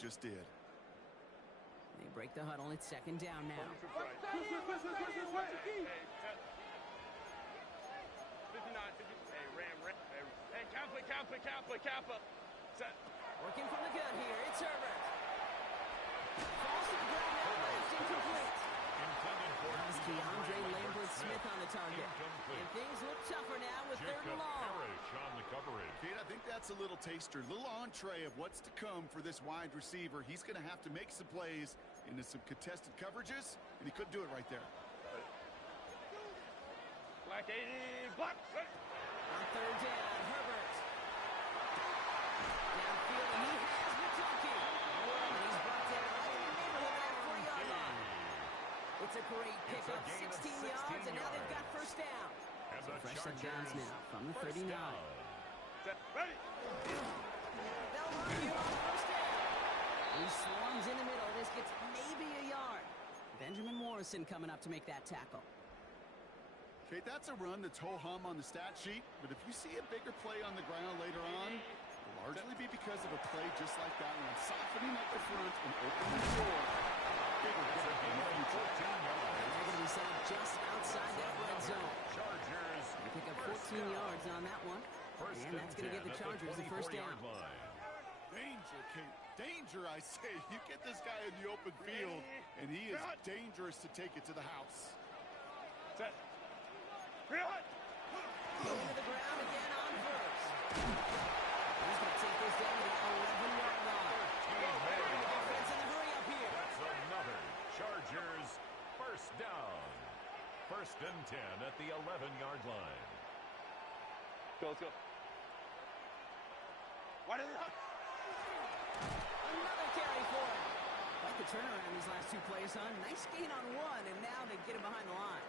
just did. They break the huddle. It's second down now. 59, hey, Ram. Hey, Kappa. Set. Working from the gun here. It's Herbert. Falls to the ground now. Last incomplete. That's DeAndre Lambert-Smith on the target. And things look tougher now with third and long. On the coverage. Kate, I think that's a little taster, a little entree of what's to come for this wide receiver. He's going to have to make some plays into some contested coverages, and he couldn't do it right there. Black 80, block. On third down, Herbert. Downfield, and he has McDunkey. And he's brought down right in the neighborhood of that 40-yard line. It's a great pickup, 16 yards, and now they've got first down. So fresh set downs now from the 39. Ready. They'll run here on first down. He swarms in the middle. This gets maybe a yard. Benjamin Morrison coming up to make that tackle. Kate, that's a run that's ho-hum on the stat sheet, but if you see a bigger play on the ground later on, it'll largely be because of a play just like that one, softening up the front and opening the door. Bigger hit in the future. They're going to be set up just outside that red zone. Chargers. They pick up 14 yards on that one. And that's going to give the Chargers the first down. Danger, Kate. Danger, I say. You get this guy in the open field, and he is dangerous to take it to the house. Set. Into the ground again on first. He's going to take this down to the 11-yard line. Defense in the hurry up here. That's another Chargers first down. First and 10 at the 11-yard line. Let's go. What is it? Another carry for him. Quite the turnaround these last two plays, huh? Nice gain on one, and now they get him behind the line.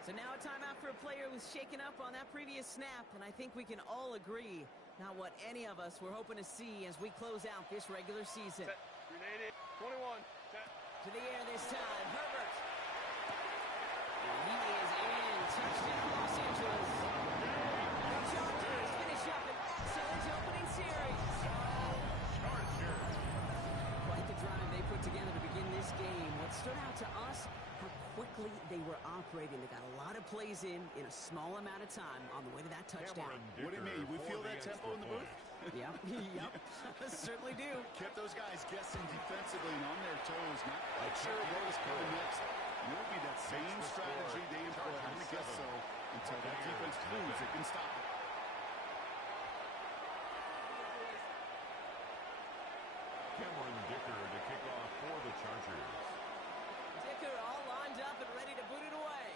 So now a timeout for a player who was shaken up on that previous snap, and I think we can all agree not what any of us were hoping to see as we close out this regular season. Set. 21. Set. To the air this time, Herbert. And he is in. Touchdown, Los Angeles. The Chargers finish up an excellent opening series. Chargers. Quite the drive they put together to begin this game. What stood out to us, how quickly they were operating. They got a lot of plays in a small amount of time on the way to that touchdown. What do you mean? We feel that tempo in the booth? Yep, certainly do. Kept those guys guessing defensively and on their toes. Not quite sure what was coming next. It will be that same strategy they employ. I would guess so until that defense proves it can stop it. Cameron Dicker to kick off for the Chargers. Dicker all lined up and ready to boot it away.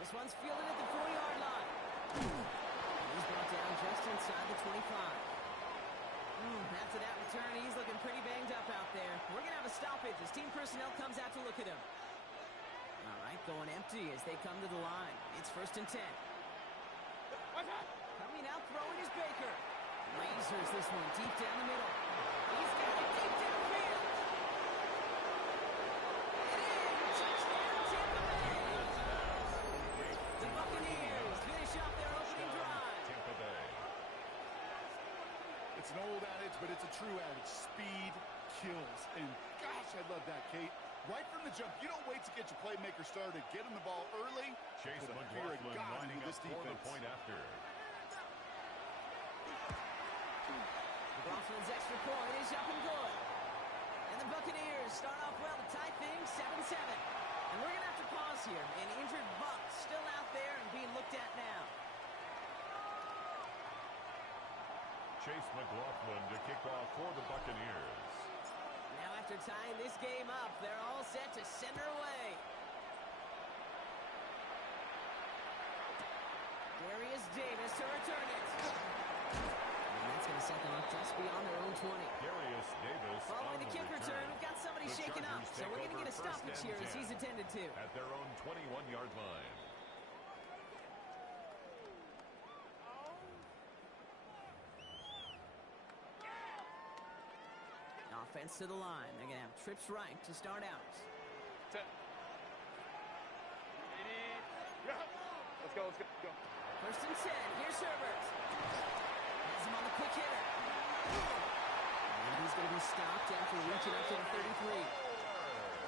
This one's fielded at the 4-yard line. And he's brought down just inside the 25. After that return, he's looking pretty banged up out there. We're going to have a stoppage as team personnel comes out to look at him. All right, going empty as they come to the line. It's first and 10. Coming out throwing is Baker. Lasers this one deep down the middle. He's got it deep downfield. It is! Touchdown, Tampa Bay! The Buccaneers finish off their opening drive. Tampa Bay. It's an old adage, but it's a true adage. Speed kills. And gosh, I love that, Kate. Right from the jump, you don't wait to get your playmaker started. Get him the ball early. Chase McLaughlin lining up for the point after. McLaughlin's extra point is up and good. And the Buccaneers start off well to tie things 7-7. And we're going to have to pause here. An injured Buck still out there and being looked at now. Chase McLaughlin to kick off for the Buccaneers. Now after tying this game up, they're all set to send her away. Darius Davis to return it. And that's going to set them up just beyond their own 20. Darius Davis Following the kick return, we've got somebody shaken up. So we're going to get a stoppage here as he's attended to. At their own 21-yard line. Offense to the line. They're going to have trips right to start out. 10. 80. Yeah. Let's go. First and 10. Here's Herbert. stopped after reaching up to the 33.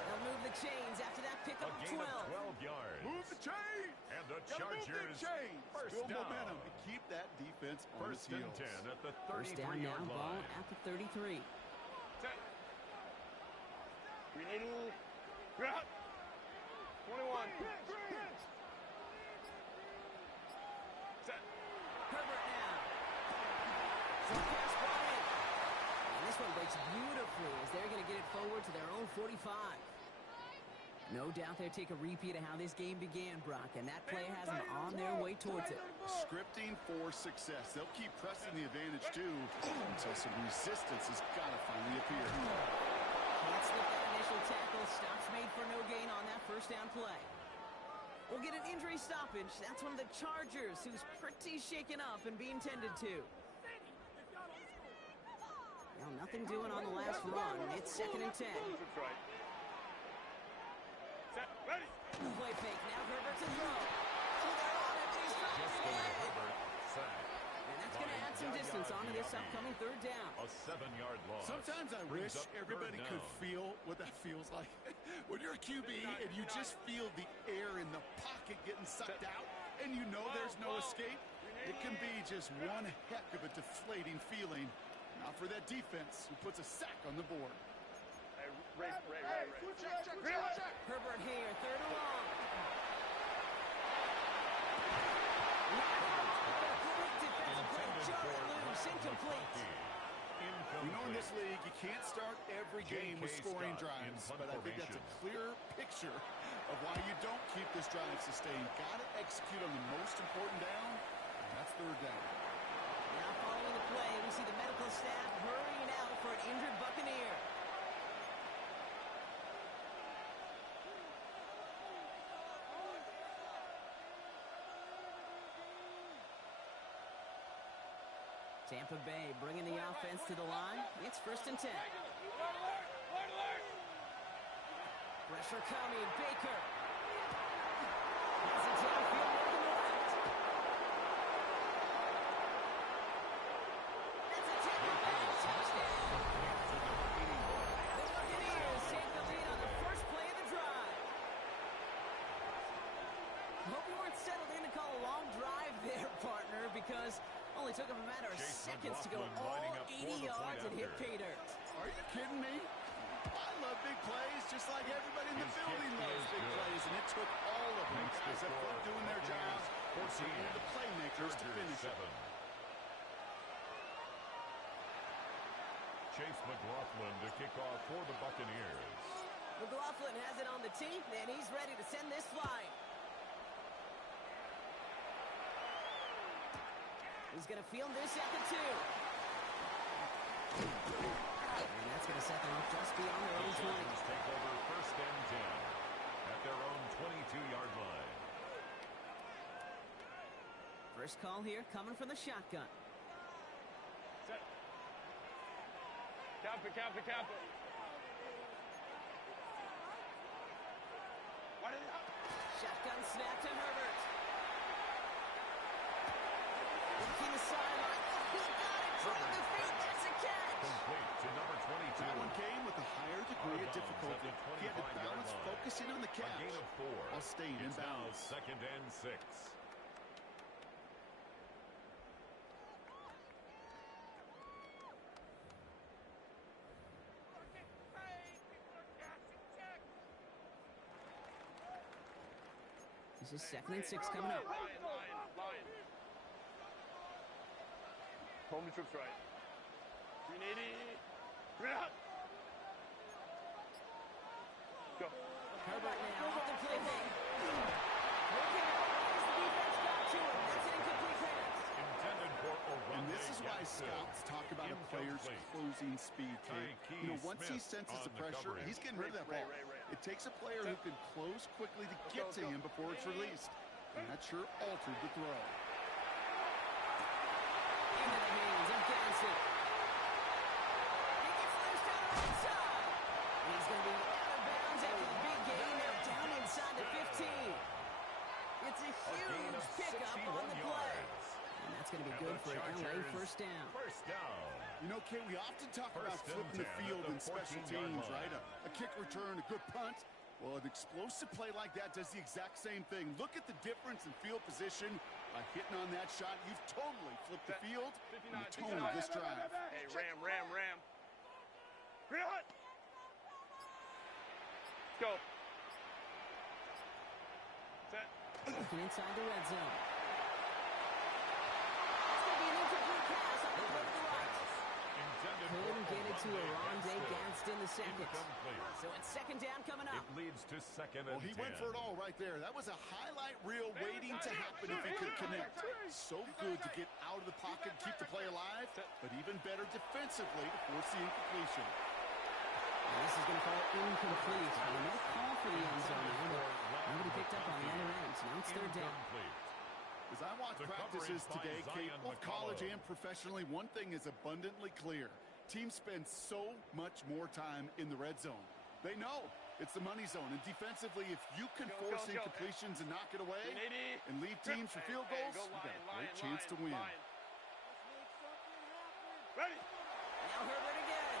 They'll move the chains after that pickup A of gain 12. of 12 yards. Move the chains. And the Gotta move Chargers the chains. first Build down. momentum and keep that defense on First its and heels. 10 at the First down now, 33-yard ball line. at the 33. Set. 21. Set. Herbert now. Short pass ball in. And this one breaks beautifully as they're going to get it forward to their own 45. No doubt they'll take a repeat of how this game began, Brock, and that play has them on their way towards it. Scripting for success. They'll keep pressing the advantage, too, until some resistance has got to finally appear. Can't slip that initial tackle. Stops made for no gain on that first down play. We'll get an injury stoppage. That's one of the Chargers, who's pretty shaken up and being tended to. Well, nothing doing on the last run. It's 2nd and 10. That's right. Set. Ready. Play fake. Now Herbert to throw. Oh, they're on it. He's dropped Justin it. Herbert sacked. And that's going to add some distance onto this upcoming 3rd down. A 7-yard loss. Sometimes I Brings wish up everybody third could down. feel what that feels like. When you're a QB and you just feel the air in the pocket getting sucked out and you know there's no escape, it can be just one heck of a deflating feeling. Not for that defense who puts a sack on the board. Hey, Ray. Herbert here, 3rd and long. Great defensive play. Jarred loose, incomplete. You know, in this league, you can't start every game with scoring drives, but I think that's a clear picture of why you don't keep this drive sustained. Got to execute on the most important down, and that's 3rd down. Now following the play, we see the medical staff hurrying out for an injured Buccaneer. Tampa Bay bringing the offense to the line. It's 1st and 10. Pressure coming. Baker. Has it downfield working left. That's a Tampa Bay touchdown. The Buccaneers take the lead on the first play of the drive. Hope you weren't settled in to call a long drive there, partner, because only took him a matter of seconds to go all 80 yards and hit pay dirt. Are you kidding me? I love big plays just like everybody in the building loves big plays, and it took all of them guys up front doing their jobs and certainly the playmakers to finish it. Chase McLaughlin to kick off for the Buccaneers. McLaughlin has it on the tee, and he's ready to send this flying. He's going to field this at the 2. And that's going to set them up just beyond their own 20. Chargers take over 1st and 10 at their own 22-yard line. First call here coming from the shotgun. Set. Cap it. Shotgun snap to Herbert. Looking the sideline. Oh, he got it from the feet. That's a catch. Complete to number 22. That one came with a higher degree of Out of bounds difficulty. at the He had to 25-yard balance line. focusing on the A catch gain of 4. while staying in It's now bounds. 2nd and 6. This is 2nd and 6 coming up. Line. Home the trips right. 380. Bring it out. Go. Herbert now off the play fake. Working out right as the defense got to him. That's an incomplete pass. Intended for Orlando. And this is why scouts talk about a player's closing speed, Kate. You know, once he senses the pressure, he's getting rid of that ball. It takes a player who can close quickly to get to him before it's released. And that sure altered the throw. Into the hands of Johnson. He gets loose down the right side. And he's going to be out of bounds after the big gain. Now down inside the 15. It's a huge pickup on the play. And that's That's going to be And good the for an LA Chargers, first down. First down. You know, Kay, we often talk about First and flipping the 10 field at the in special 14-yard teams, line. right? A kick return, a good punt. Well, an explosive play like that does the exact same thing. Look at the difference in field position. By hitting on that shot, you've totally flipped the field and the tone of this drive. Hey, ram. Green hut. Let's go. Set. Looking inside the red zone. It's going to be an incomplete pass on the play to the right. Intended Couldn't for get it to Rondé Rondé Gadsden the second. Incomplete. So it's second down coming up. It leads to second Well, and he 10. went for it all right there. That was a highlight reel waiting to happen if he could connect. So good to get out of the pocket, keep the play alive, but even better defensively to force the incompletion. And this is going to fall incomplete. They made a call for the end zone there, but nobody picked up on the other end. So now it's third down. Incomplete. As I watch The practices coverage by today, Kate, Zion both college McCullough. and professionally, one thing is abundantly clear. Teams spend so much more time in the red zone. They know it's the money zone. And defensively, if you can force incompletions and knock it away and lead teams for field goals, you got a great chance to win. Ready. Now Herbert again.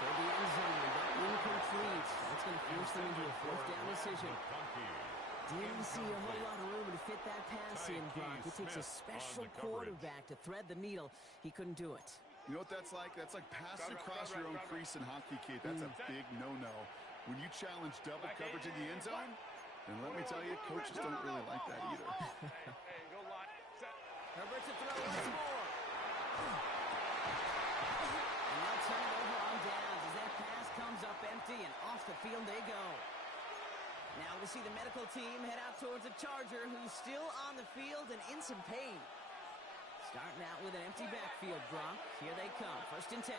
For the end zone, but incomplete. That's going to force them into a fourth down decision. Didn't see a whole lot of room to fit that pass in, Brock. It takes a special quarterback to thread the needle. He couldn't do it. You know what that's like? That's like passing across your own crease in hockey, kid. That's a big no-no. When you challenge double coverage in the end zone, then let me tell you, coaches don't really like that either. Hey, go line. Set. Herbert to throw once more. And they'll turn it over on downs as that pass comes up empty and off the field they go. Now we see the medical team head out towards a Charger who's still on the field and in some pain. Starting out with an empty backfield, Brock. Here they come. First and 10.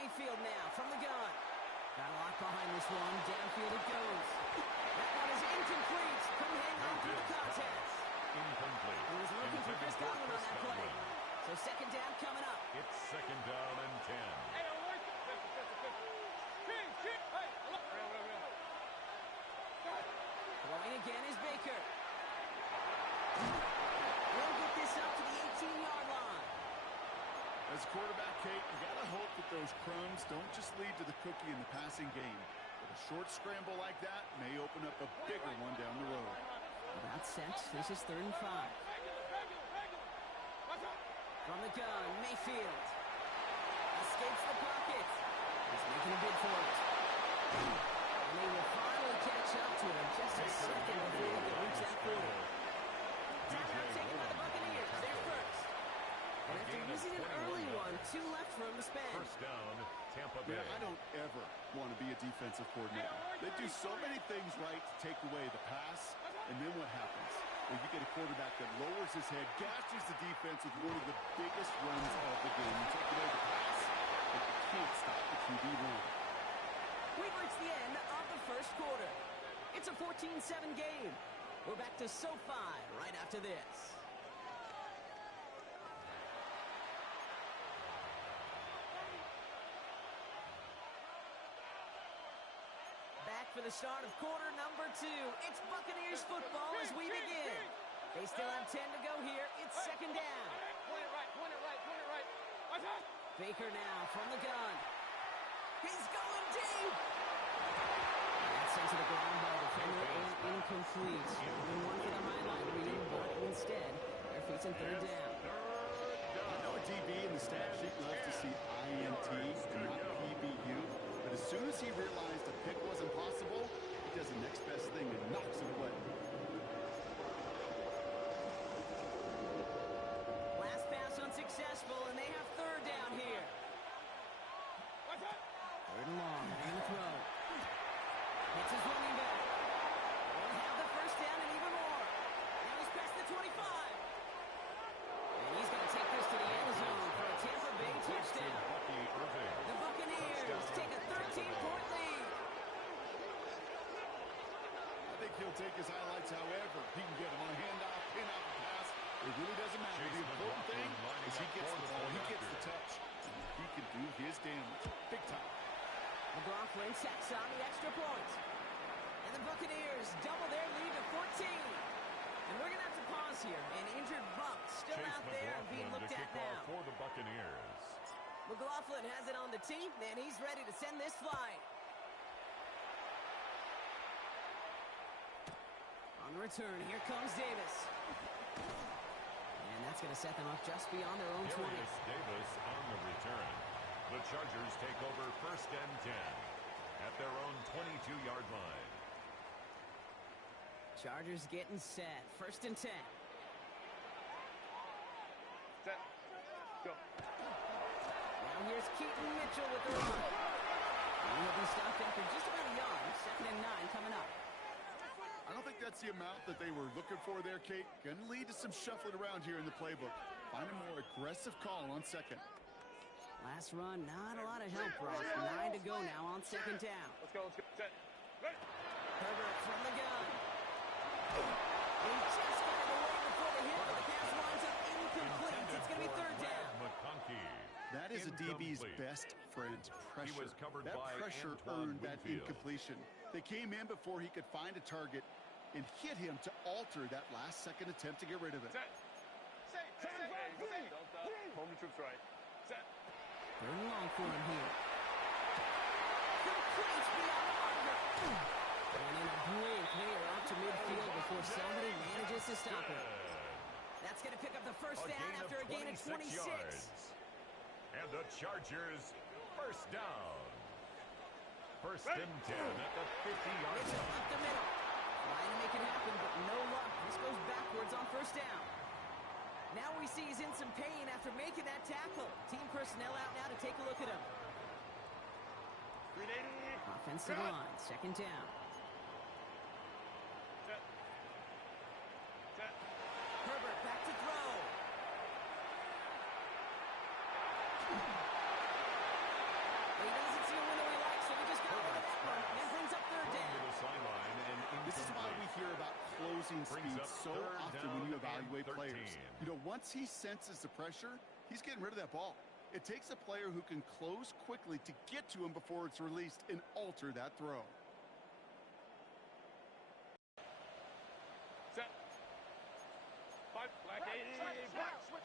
Mayfield now from the gun. Got a lot behind this one. Downfield it goes. That one is incomplete. Couldn't hang on through the contest. Incomplete. He was looking for Chris Godwin on that play. So second down coming up. It's second down and 10. Throwing again is Baker. We'll get this up to the 18-yard line. As a quarterback, Kate, you got to hope that those crumbs don't just lead to the cookie in the passing game. But a short scramble like that may open up a bigger one down the road. About set. This is 3rd and 5. From the gun, Mayfield. Escapes the pocket. He's making a bid for it. And they will finally catch up to him just a second before he can reach that 40. Timeout taken by the Buccaneers. They're first. And after using an early one, 2 left for him to spend. First down, Tampa Bay. Yeah, I don't ever want to be a defensive coordinator. They do so many things right to take away the pass, and then what happens? Well, you get a quarterback that lowers his head, gashes the defense with one of the biggest runs of the game. You take away the pass, but you can't stop the QB run. We've reached the end of the first quarter. It's a 14-7 game. We're back to SoFi right after this. Back for the start of quarter number 2. It's Buccaneers football as we begin. They still have 10 to go here. It's second down. Point it right. Baker now from the gun. He's going deep. That's sent to the ground by the defender and incomplete. Only one for the highlight reading, but instead, they're facing third down. I know a DB in the stat sheet loves to see INT and not PBU, but as soon as he realized a pick wasn't possible, he does the next best thing and knocks it away. Last pass unsuccessful, and they have third down here. Third and long, and the throw. Hits his running back. They'll have the first down and even more. Now he's past the 25. And he's going to take this to the end zone for a Tampa Bay touchdown. The Buccaneers take a 13-point lead. I think he'll take his highlights however he can get them on a handoff, pin out the pass. It really doesn't matter. The important thing is he gets the ball, he gets the touch, and he can do his damage. Big time. McLaughlin sacks on the extra point. And the Buccaneers double their lead to 14. And we're going to have to pause here. An injured Buck still Chase out there and being McLaughlin looked to at kick off now. for the Buccaneers. McLaughlin has it on the tee, and he's ready to send this flying. On the return, here comes Davis. And that's going to set them up just beyond their own 20. Darius Davis on the return. The Chargers take over 1st and 10 at their own 22-yard line. Chargers getting set. 1st and 10. Set. Go. Now here's Keaton Mitchell with the run. He will be stopped after just about a yard. 2nd and 9 coming up. I don't think that's the amount that they were looking for there, Kate. Going to lead to some shuffling around here in the playbook. Find a more aggressive call on 2nd. Last run, not a lot of help, Brock. 9 to go now on 2nd down. Let's go. Let's go. Set. Ready. Herbert from the gun. He just got it away before the hit, but the pass winds up incomplete. It's going to be 3rd down. McConkey. That is a DB's Incomplete. best friend, pressure. He was covered that by pressure Antoine earned that Winfield. incompletion. They came in before he could find a target and hit him to alter that last-second attempt to get rid of it. Set. Set. Home to troops right. Set. 3rd and long for him here. Complete beyond the marker. And in a blink, they are out to midfield before somebody manages to stop him. That's going to pick up the 1st down after a gain of 26. Yards. And the Chargers 1st down. 1st and 10 at the 50-yard Mitchell line. up the middle. Trying to make it happen, but no luck. This goes backwards on 1st down. Now we see he's in some pain after making that tackle. Team personnel out now to take a look at him. 380. Offensive line, 2nd down. Set. Set. Herbert back to throw. He doesn't see a window he likes, so he just got rid of that one. And brings up 3rd To down. the sideline and This is why we hear about closing Brings speed up so 3rd often down when you and evaluate 13. players. You know, once he senses the pressure, he's getting rid of that ball. It takes a player who can close quickly to get to him before it's released and alter that throw. Set. 5. Black 80. Black. Switch.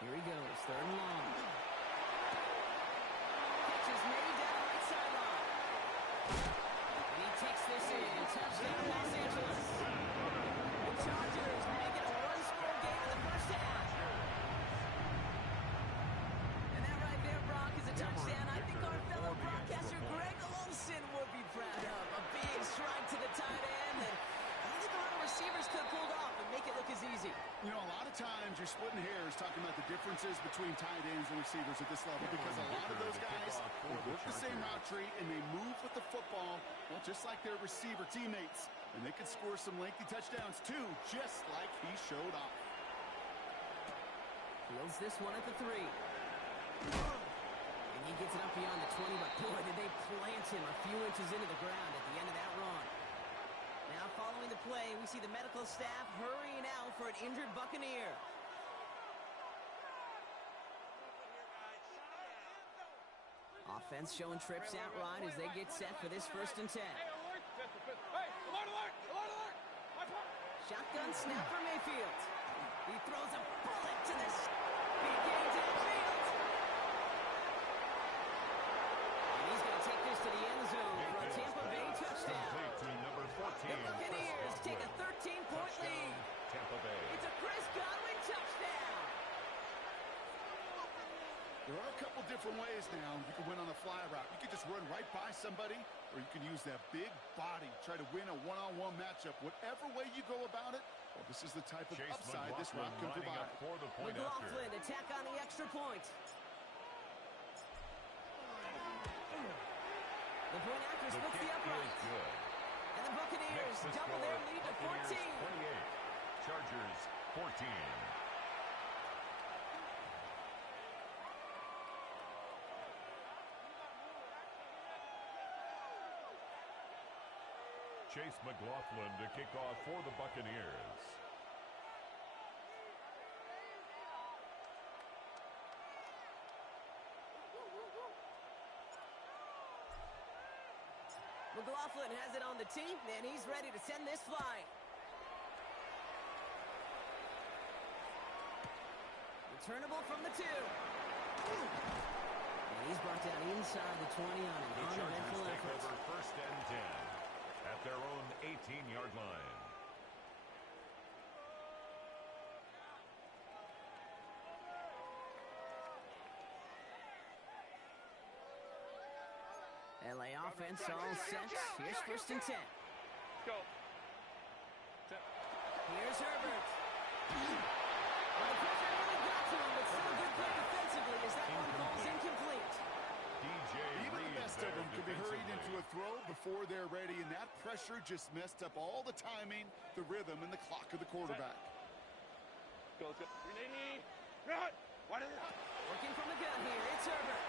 Here he goes, 3rd and long. Catch is made down right sideline. And he takes this in. Touchdown, Los Angeles. The Chargers make it a one-score game in the 1st half. And that right there, Brock, is a touchdown I think our fellow broadcaster Greg Olsen would be proud of. A big strike to the tight end that I don't think a lot of receivers could have pulled off and make it look as easy. You know, a lot of times you're splitting hairs talking about the differences between tight ends and receivers at this level because a lot of those guys they work the same route tree and they move with the football, well, just like their receiver teammates. And they can score some lengthy touchdowns too, just like he showed off. Fields this one at the 3. And he gets it up beyond the 20, but boy, did they plant him a few inches into the ground at the end of that run. Now following the play, we see the medical staff hurrying out for an injured Buccaneer. Offense showing trips out right as they get set for this 1st and 10. Hey, alert, alert, alert, alert. Watch out. Shotgun snap for Mayfield. He throws a bullet to this. Big gain downfield. And he's going to take this to the end zone for a Tampa Bay touchdown. Complete to number 14. The Buccaneers take a 13-point lead. Tampa Bay. It's a Chris Godwin touchdown. There are a couple different ways now. You can win on the fly route. You can just run right by somebody, or you can use that big body, try to win a one-on-one matchup. Whatever way you go about it, well, this is the type of Chase upside this McLaughlin route can lining provide. up for the point after. McLaughlin attack on the extra point. The point after The splits kick the upright. is good. And the Buccaneers Makes the double score their lead to Buccaneers 14. 28. Chargers 14. Chase McLaughlin to kick off for the Buccaneers. McLaughlin has it on the tee, and he's ready to send this flying. Returnable from the 2. And he's brought down inside the 20 on an uneventful effort. Over first and 10 at their own 18-yard line. LA offense all set. Here's first and 10. Go. Here's Herbert. Well, the pressure really got to him, but still a good play defensively as that one falls incomplete. Even the best of them could be hurried into a throw before they're ready, and that pressure just messed up all the timing, the rhythm, and the clock of the quarterback. Go, let's go. 380. Run! What is it? Working from the gun here, it's Herbert.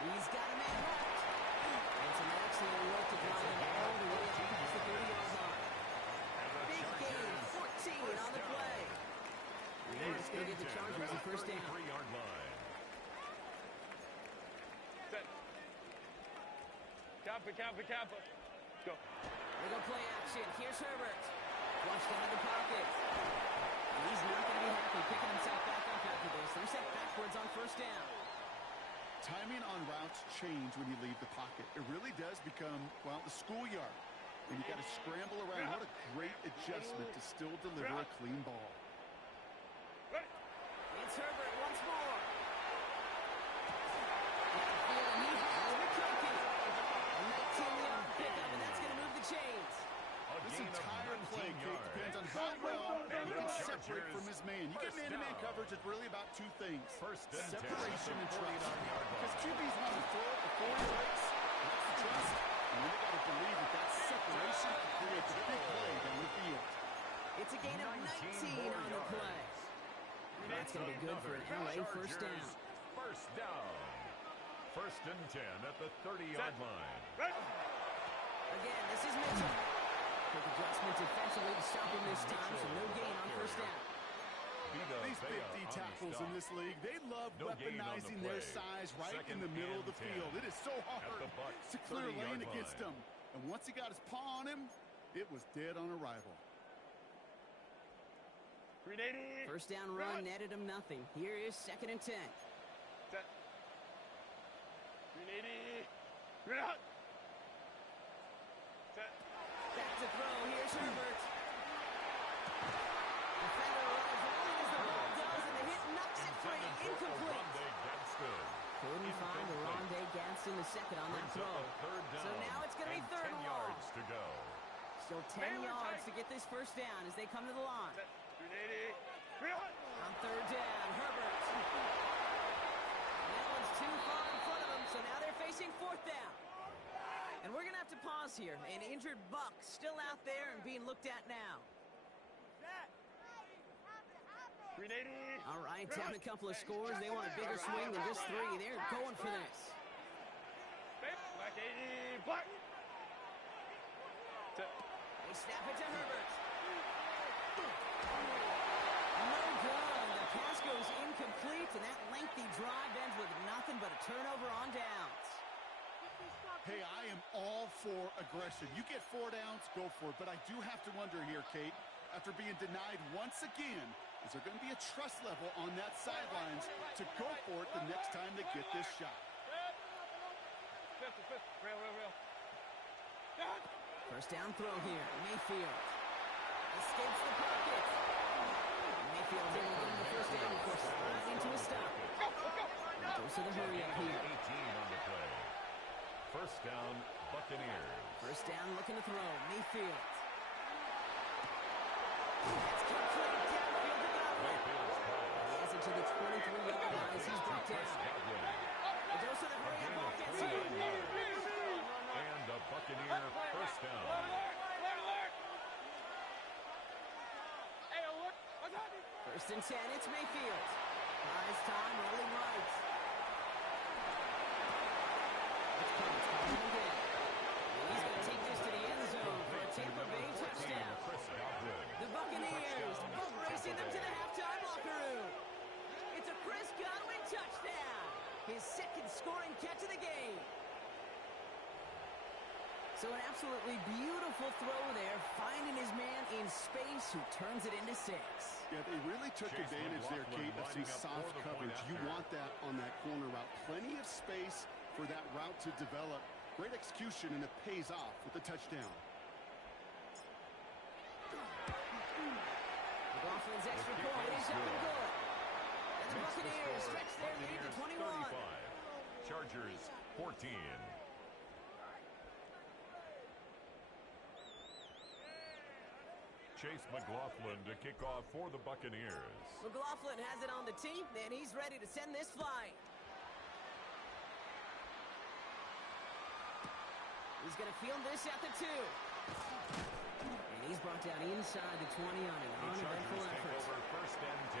He's got a man left. And some excellent work to drive him all the way out past the 30-yard line. Big gain, 14 on the play. And it's going to give the Chargers a first down. 33-yard line. Set. Kappa. Go. They go play action. Here's Herbert. Flushed out of the pocket. And he's not going to be happy picking himself back up after this. They're set backwards on first down. Timing on routes change when you leave the pocket. It really does become, well, the schoolyard. And you got to scramble around. What a great adjustment to still deliver a clean ball. It's Herbert once more. Got a feeling he has McConkey. A 19-yard pickup, and that's going to move the chains. This entire play, Kate, depends on how well he can separate from his man. You get man-to-man coverage, it's really about two things. Separation and trust. Because QB's want to throw it before he breaks. That's the trust. And then they got to believe that that separation creates a big play down the field. It's a gain of 19 on the play. That's going to be good for an LA first down. First down. First and 10 at the 30-yard line. Again, this is Mitchell. Quick adjustment defensively to stop him this time, so no gain on first down. These big D tackles in this league, they love weaponizing their size right in the middle of the field. It is so hard to clear a lane against him. And once he got his paw on him, it was dead on arrival. 380. First down run netted him nothing. Here is second and 10. Set. 380. Run. Set. Back to throw. Here's Herbert. Defender arrives early as the ball does, and the hit knocks it free. Incomplete. Couldn't find Rondé Gadsden the second on that throw. So now it's going to be third and 10 long. yards to go. Still 10 yards to get this first down as they come to the line. 380. Run. On third down, Herbert. That one's too far in front of them, so now they're facing fourth down. And we're going to have to pause here. An injured Buck still out there and being looked at now. 380. All right, down a couple of scores. They want a bigger swing than just 3. They're going for this. Black 80. Black. They snap it to Herbert. No good. The pass goes incomplete, and that lengthy drive ends with nothing but a turnover on downs. Hey, I am all for aggression. You get 4 downs, go for it. But I do have to wonder here, Kate, after being denied once again, is there going to be a trust level on that sidelines to go for it the next time they get this shot? Rail. First down throw here. Mayfield escapes the pocket. Mayfield's able to get the first down before sliding to a stop. Goes to the hurry up here. 18 on the play. First down, Buccaneers. First down looking to throw. Mayfield. That's complete downfield to Godwin. He has it to the 23-yard line as he's brought down. A dose of the hurry up offense here. And the Buccaneer first down. First and 10, it's Mayfield. Buys time, rolling right. It's coming again. He's going to take this to the end zone for a Tampa Bay touchdown. The Buccaneers boat racing them to the halftime locker room. It's a Chris Godwin touchdown. His second scoring catch of the game. So an absolutely beautiful throw there, finding his man in space who turns it into 6. Yeah, they really took advantage there, Kate, of some soft coverage. You want that on that corner route. Plenty of space for that route to develop. Great execution, and it pays off with the touchdown. McLaughlin's extra point is up and good. And the Buccaneers stretch their lead to 21. 35. Chargers 14. Chase McLaughlin to kick off for the Buccaneers. McLaughlin has it on the tee, and he's ready to send this flying. He's going to field this at the 2. And he's brought down inside the 20 on an uneventful effort. Take over first and 10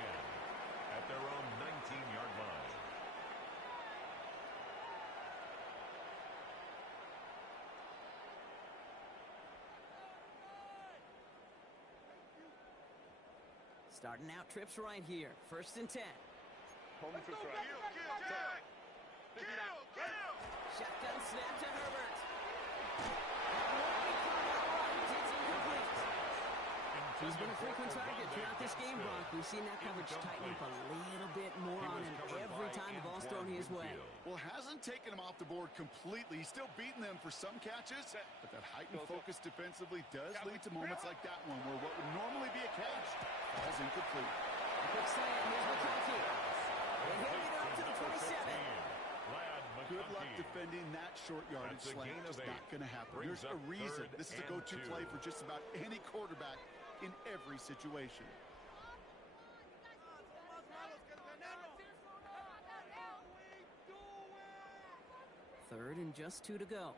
at their own 19-yard line. Starting out trips right here. First and 10. Holding trips right. Shotgun snap to Herbert. It's incomplete. He's been a frequent target throughout this game, Brock. We've seen that coverage tighten up a little bit more on him every time the ball's thrown his way. Well, hasn't taken him off the board completely. He's still beating them for some catches, but that heightened focus defensively does lead to moments like that one where what would normally be a catch falls incomplete. Quick slant, here's McConkey. And he'll get it up to the 27. Good luck defending that short yardage slant. Just not going to happen. There's a reason this is a go-to play for just about any quarterback in every situation. Third and just 2 to go.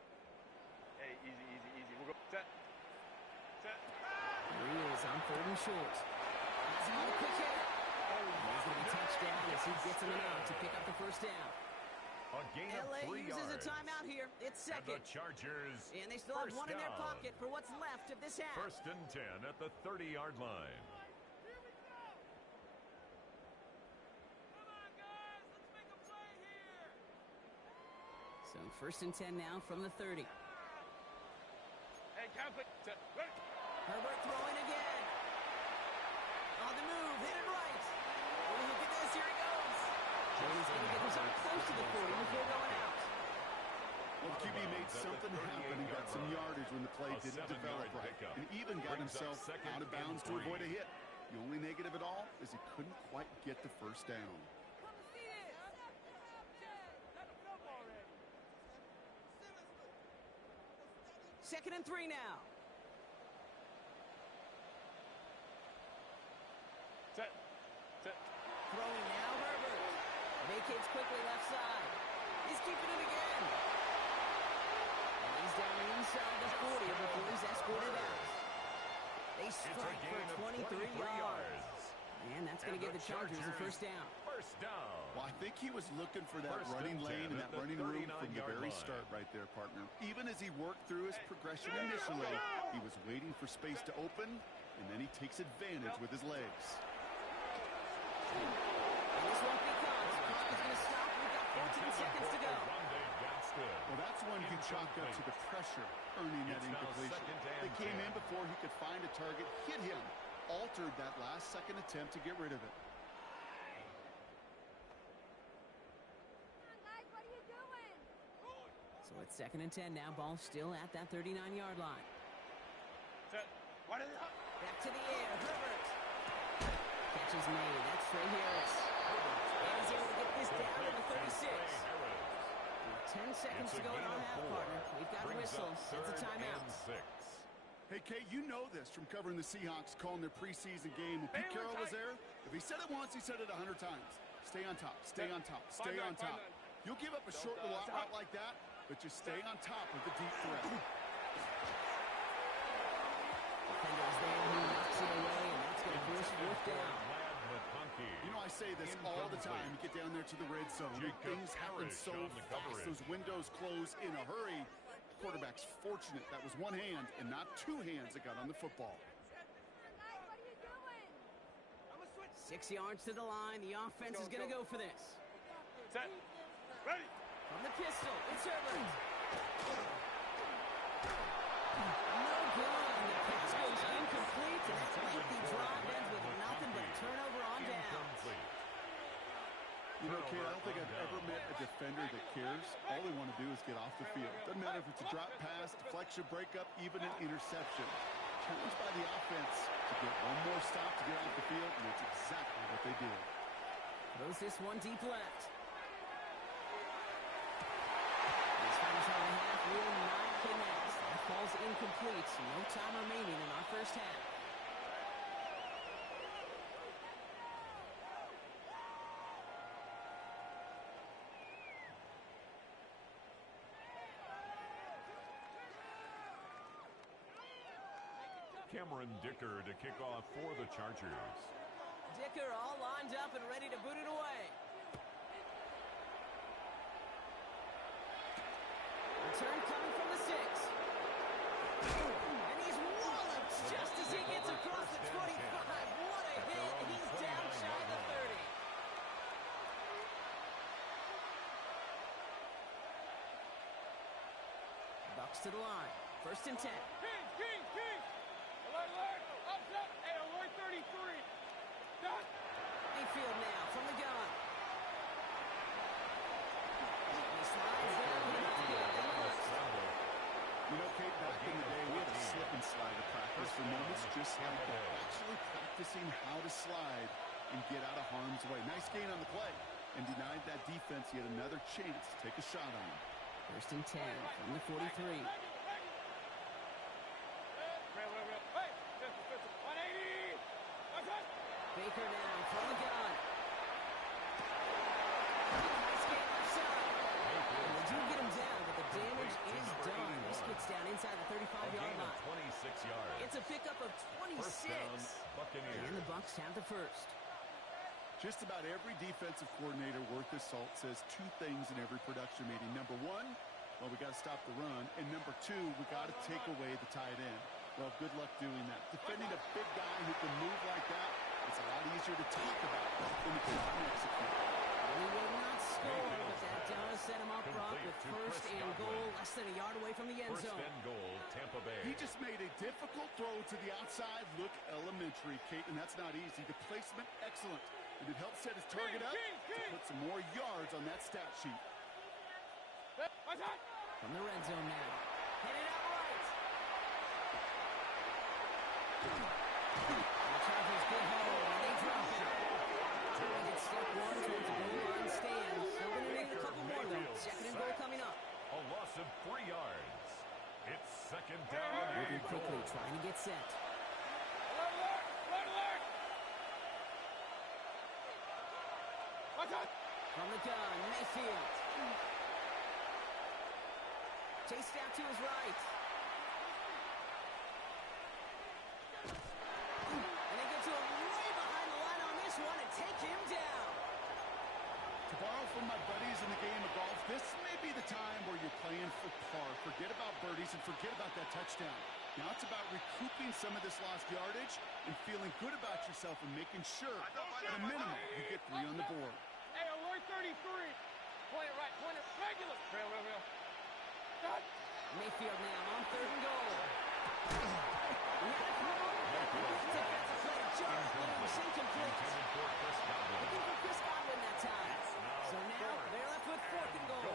Hey, easy. We'll go. Set. Here he is on 3rd and short. Has him on a quick hit. He's going to be touchdown as he gets him out to pick up the first down. A gain of 3 LA uses yards. a timeout here. It's second. And the Chargers And they still have one in their pocket for what's left of this half. First and 10 at the 30-yard line. So first and 10 now from the 30. Hey, conflict. Set. Ready. Herbert throwing again. On the move, hit it right. Oh, look at this, here he goes. And he's going to get himself close to the 40 before going out. Well, QB made something happen and got some yardage when the play didn't develop right. And even got himself out of bounds to avoid a hit. The only negative at all is he couldn't quite get the first down. Second and 3 now. Set. Throwing now, Herbert. Vacates quickly left side. He's keeping it again. And he's down inside the 40 before he's escorted out. They strike for 23 yards. And that's going to give the Chargers a first down. First down. Well, I think he was looking for that running lane and that running room from the very start right there, partner. Even as he worked through his progression initially, he was waiting for space to open, and then he takes advantage with his legs. And this won't be caught. Clock is going to stop. We've got 14 seconds to go. Well, that's one you chalk up to the pressure earning that incompletion. They came in before he could find a target, hit him, altered that last second attempt to get rid of it. So it's second and 10 now. Ball still at that 39-yard line. Set. Back to the air. Herbert. Catch is made. That's Trey Harris. And he's able to get this down to the 36. 10 seconds to go in our half, partner. We've got a whistle. It's a timeout. Hey, Kate, you know this from covering the Seahawks, calling their preseason game. When Pete Carroll was there, if he said it once, he said it 100 times. Stay on top, stay on top, stay on top. You'll give up a short little out like that, but just stay on top of the deep threat. Defender's there, he knocks it away, and that's going to force fourth down. You know, I say this all the time. You get down there to the red zone, things happen so fast. Those windows close in a hurry. Quarterback's fortunate that was one hand and not two hands that got on the football. 6 yards to the line. The offense is going to go for this. Set. Ready. From the pistol, it's Herbert. No good, and the pass goes incomplete, and that lengthy drive ends with nothing but a turnover on downs. You know, Kate, I don't think I've ever met a defender that cares. All they want to do is get off the field. Doesn't matter if it's a drop pass, deflection, breakup, even an interception. Challenged by the offense to get one more stop to get off the field, and that's exactly what they did. Throws this one deep left. This first half and a half will not connect. That falls incomplete. No time remaining in our first half. Cameron Dicker to kick off for the Chargers. Dicker all lined up and ready to boot it away. Return coming from the 6. And he's walloped just as he gets across the 25. What a hit. He's down shy of the 30. Bucs to the line. First and 10. Alert! Up! Hey, alert 33! Done! Mayfield now from the gun. He slides down. That's good. That works. You know, Kate, back in the day, we had a slip and slide to practice for moments just like that. Actually practicing how to slide and get out of harm's way. Nice gain on the play and denied that defense yet another chance to take a shot on him. First and 10 from the 43. Baker now from the gun. Nice game left side. And they do get him down, but the damage is done. This gets down inside the 35-yard line. 26 yards. It's a pickup of 26. First down, Buccaneers. And the Bucs have the first. Just about every defensive coordinator worth his salt says two things in every production meeting. Number one, well, we got to stop the run. And number two, we got to take away the tight end. Well, good luck doing that. Defending a big guy who can move like that, it's a lot easier to talk about than to execute. He will not score, but that does set him up, Brock, with first and goal, less than a yard away from the end zone. First and goal, Tampa Bay. He just made a difficult throw to the outside. Look elementary, Kate, and that's not easy. The placement, excellent. And it helped set his target up to put some more yards on that stat sheet. From the red zone now. Headed out right. The Chargers get home, and they drop it. Trying to get step one towards the goal line stand. Still going to need a couple more, though. Second and goal coming up. A loss of 3 yards. It's second down. Moving quickly, trying to get set. From the gun, Mayfield. Chased out to his right. And they get to him way behind the line on this one and take him down. To borrow from my buddies in the game of golf, this may be the time where you're playing for par. Forget about birdies and forget about that touchdown. Now it's about recouping some of this lost yardage and feeling good about yourself and making sure, at a minimum, you get 3 on the board. Hey, alert 33! Point it right, point it regular! Real. Done! Mayfield now on third and goal. Defensive play, John Williams incomplete. Looking for Chris Godwin that time. So now they're left with fourth and goal.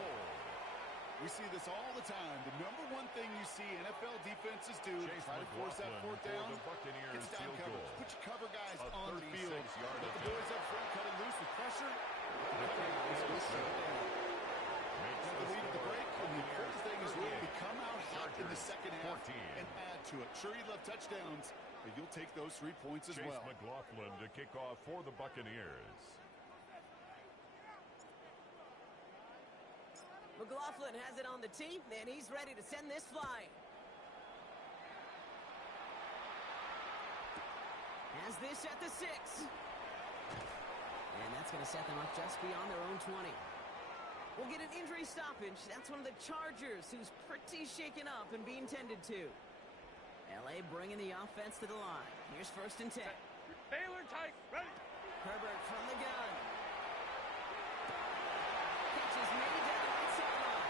We see this all the time. The number one thing you see NFL defenses do to try to force that fourth down, it's down coverage. Put your cover guys on the field. Let the boys up front cut it loose with pressure. The lead of the break, and the important thing is really to come out hot in the second half and add to it. Sure, you love touchdowns, but you'll take those 3 points as well. Chase McLaughlin to kick off for the Buccaneers. McLaughlin has it on the tee, and he's ready to send this flying. Has this at the 6. And that's going to set them up just beyond their own 20. We'll get an injury stoppage. That's one of the Chargers, who's pretty shaken up and being tended to. L.A. bringing the offense to the line. Here's first and 10. Baylor tight, ready. Herbert from the gun. Catches made down the right sideline.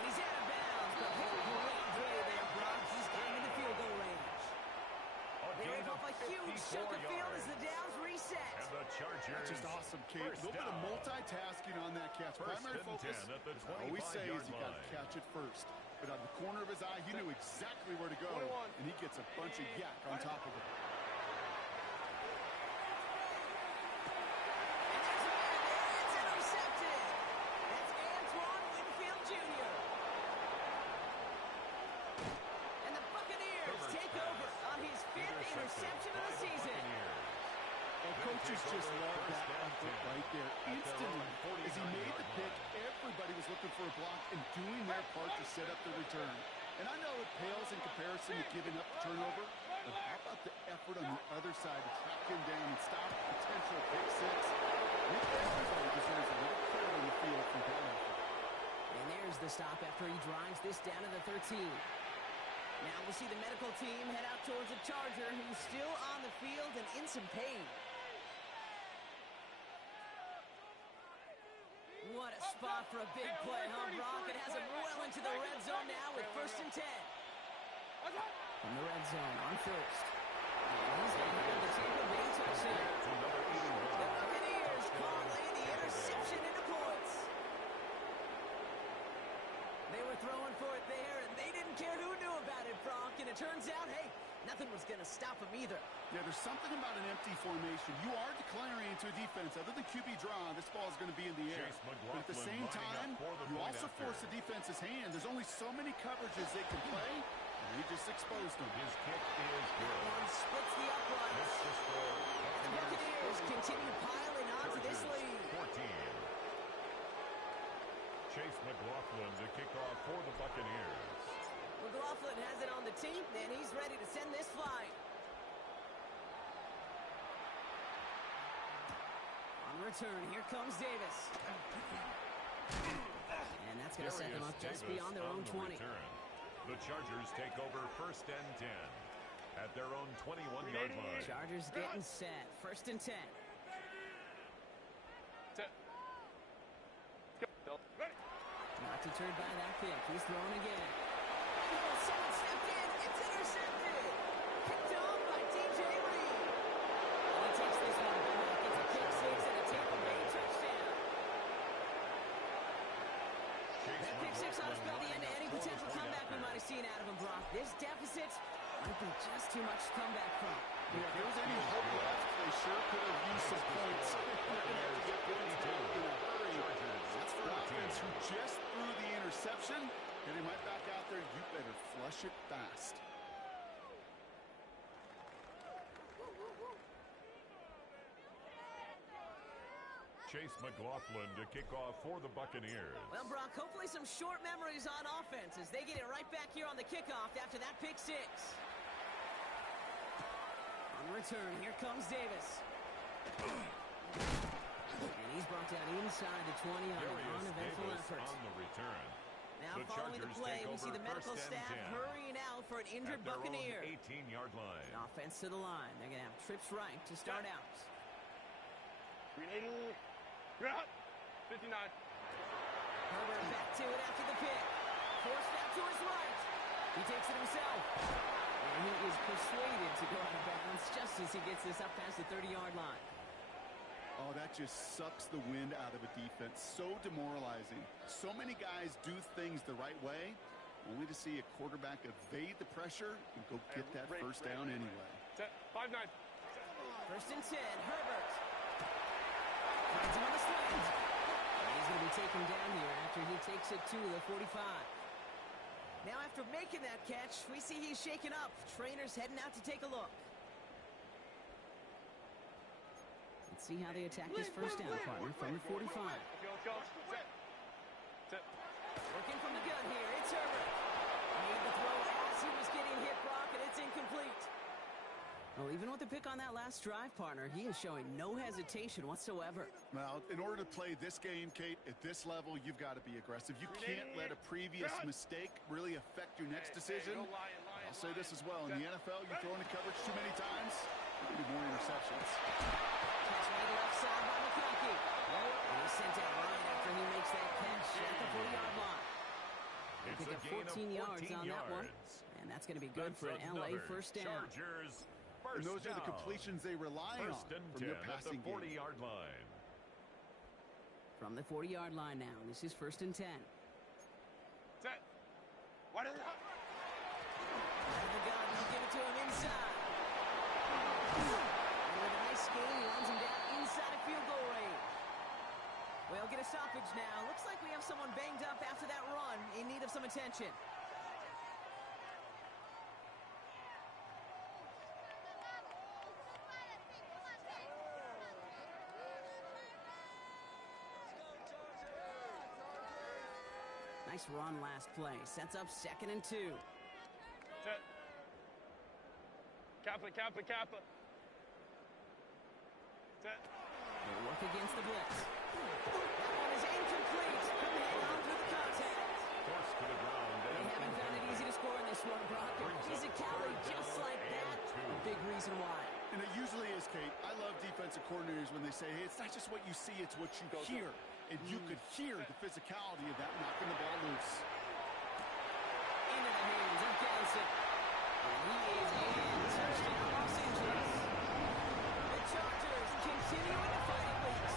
And he's out of bounds. shook the field as the downs reset. And the Chargers. That's just awesome, Kate. A little bit of multitasking on that catch. Primary focus, at the as I always say, is you got to line. catch it first. But out of the corner of his eye, he knew exactly where to go, and he gets a bunch of yak on top of it. Coaches just love that effort right there. Instantly, as he made the pick, everybody was looking for a block and doing their part to set up the return. And I know it pales in comparison to giving up the turnover, but how about the effort on the other side to track him down and stop a potential pick six? I think everybody deserves a little credit on the field for that effort. And there's the stop after he drives this down to the 13. Now we'll see the medical team head out towards the Charger, who's still on the field and in some pain. What a spot for a big play, huh, Brock? It has him well into the red zone now with 1st and 10. From the red zone on first. And he's going to have the Tampa Bay touchdown. The Buccaneers parlay the interception into points. They were throwing for it there, and they didn't care who knew about it, Brock. And it turns out, hey, nothing was going to stop them either. Yeah, there's something about an empty formation. You are declaring into a defense. Other than QB draw, this ball is going to be in the air. But at the same time, you also force the defense's hand. There's only so many coverages they can play, and he just exposed them. His kick is good. One splits the uprights. The Buccaneers continue piling on to this lead. 14. Chase McLaughlin to kick off for the Buccaneers. McLaughlin has it on the team, and he's ready to send this flying. On return, here comes Davis. And that's going to set them up just beyond their own 20. The Chargers take over 1st and 10 at their own 21-yard line. Chargers getting set. 1st and 10. Not deterred by that pick. He's throwing again. Someone stepped in. It's intercepted. Picked off by DJ Reed. And he takes this one back. It's a pick six and a Tampa Bay touchdown. That pick six ought to spell the end to any potential comeback we might have seen out of him, Brock. This deficit might be just too much to come back from. Yeah, if there was any hope left, they sure could have used some points. They're going to have to get points back in a hurry. That's for an offense who just threw the interception. Getting right back out there, you better flush it fast. Chase McLaughlin to kick off for the Buccaneers. Well, Brock, hopefully some short memories on offense as they get it right back here on the kickoff after that pick six. On return, here comes Davis. And he's brought down inside the 20 on an uneventful effort. On the return. Now following the play, we see the medical staff hurrying out for an injured Buccaneer. 18-yard line. The offense to the line. They're going to have trips right to start out. 380. You're out. 59. Herbert back to it after the pick. Forced back to his right. He takes it himself. And he is persuaded to go out of bounds just as he gets this up past the 30-yard line. Oh, that just sucks the wind out of a defense. So demoralizing. So many guys do things the right way, only to see a quarterback evade the pressure and go get that first down anyway. 5-9. 1st and 10, Herbert. Finds him on the slant. And he's going to be taken down here after he takes it to the 45. Now after making that catch, we see he's shaken up. Trainer's heading out to take a look. Let's see how they attack this first down, partner, from the 45. Working from the gun here, it's Herbert. Made the throw as he was getting hit, Brock, and it's incomplete. Well, even with the pick on that last drive, partner, he is showing no hesitation whatsoever. Well, in order to play this game, Kate, at this level, you've got to be aggressive. You can't let a previous mistake really affect your next decision. I'll say this as well. In the NFL, you throw into coverage too many times, there'll be more interceptions. Catch on the left side by McConkey. And he's sent out right after he makes that catch at the 40-yard line. They pick up 14 yards on that one. And that's going to be good for an LA first down. Chargers And those First are the down. completions they rely on First and from 10 their at the passing game. 40-yard line. From the 40-yard line now. This is 1st and 10. Set. What is it? Out of the gun, they'll give it to him inside. And with a nice gain, he runs him down inside of field goal range. We'll get a stoppage now. Looks like we have someone banged up after that run, in need of some attention. Nice run last play. Sets up 2nd and 2. Set. Kappa, kappa, kappa. Set. They work against the blitz. That one is incomplete. Couldn't hang on through the contact. Forced to the ground. They haven't found it easy to score in this one, Brock. Physicality just like that. A big reason why. And it usually is, Kate. I love defensive coordinators when they say, hey, it's not just what you see, it's what you hear. And you could hear the physicality of that knocking the ball loose. Into the hands of Johnson. And he is in. Touchdown, Los Angeles. The Chargers continuing to fight it weeks.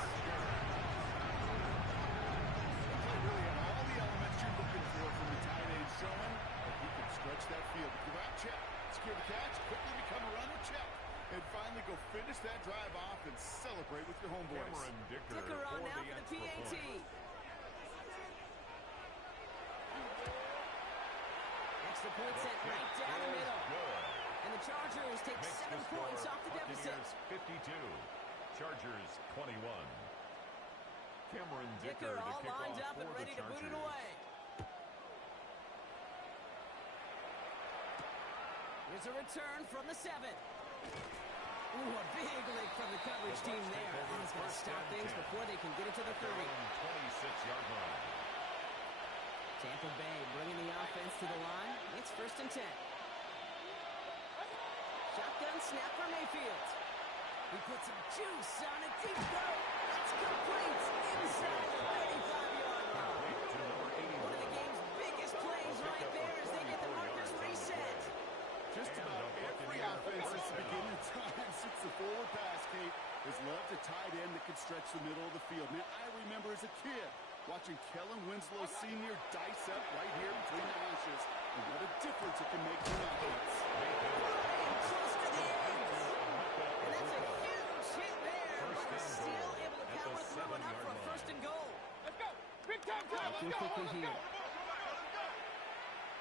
Really have all the elements you're looking for from the tight end, showing that he can stretch that field. With the route check, secure the catch, quickly become a runner check. And finally go finish that drive off and celebrate with your homeboys. Cameron Dicker Dicker on for now the for the extra PAT. point. Extra point set right down the middle. Good. And the Chargers take Makes 7 the points score off the deficit. Buccaneers 52. Chargers 21. Cameron Dicker Dicker to all kick lined off up and for ready the to boot it Chargers. away. Here's a return from the 7. Ooh, a big lick from the coverage The team Bucs there. take over And it's going to first stop and things 10. before they can get it to the 30. 26-yard line. Tampa Bay bringing the offense to the line. It's 1st and 10. Shotgun snap for Mayfield. He puts some juice on a deep throw. It's complete inside the 35-yard line. Complete to number 81. One of the game's biggest plays right there as they get the markers reset. Just And about the every Buccaneers offense since first the down. beginning of time, since the forward pass, Kate, has loved a tight end that can stretch the middle of the field. Man, I remember as a kid watching Kellen Winslow Sr. dice up right here between the hashes. And what a difference it can make to an offense. Close to the edge. And that's a huge hit there, but he's still able to power through enough for a 1st and goal. Let's go. Big time time. Let's Looking go. quickly Let's go. here.